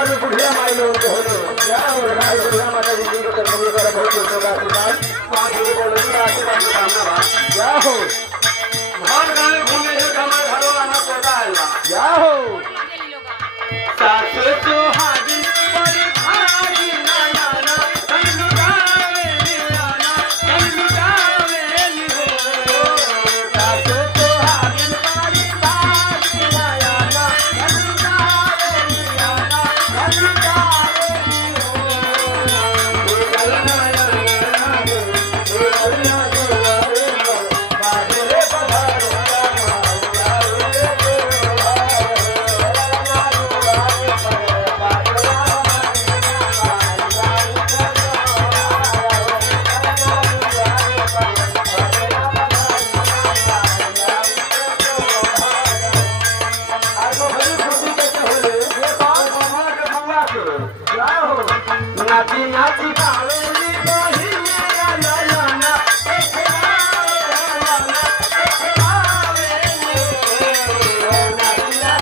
और बुढ़िया माई लोग जो है जाओ राय बुढ़िया माता जी को तो कबूल करो बहुत लोग आशीर्वाद वहां के बोलो कि आशीर्वाद कामना बा जाओ घर गांव घूमे से हमार घरों आना पड़ता है जाओ सास सुहागिन बड़ी भागी ना ना ना तन लुटावे लियाना तन लुटावे लियो सास सुहागिन बड़ी भागी ना ना तन लुटावे लियाना तन लुटावे लियो गलना गलना बादरे पधारो नाची नाची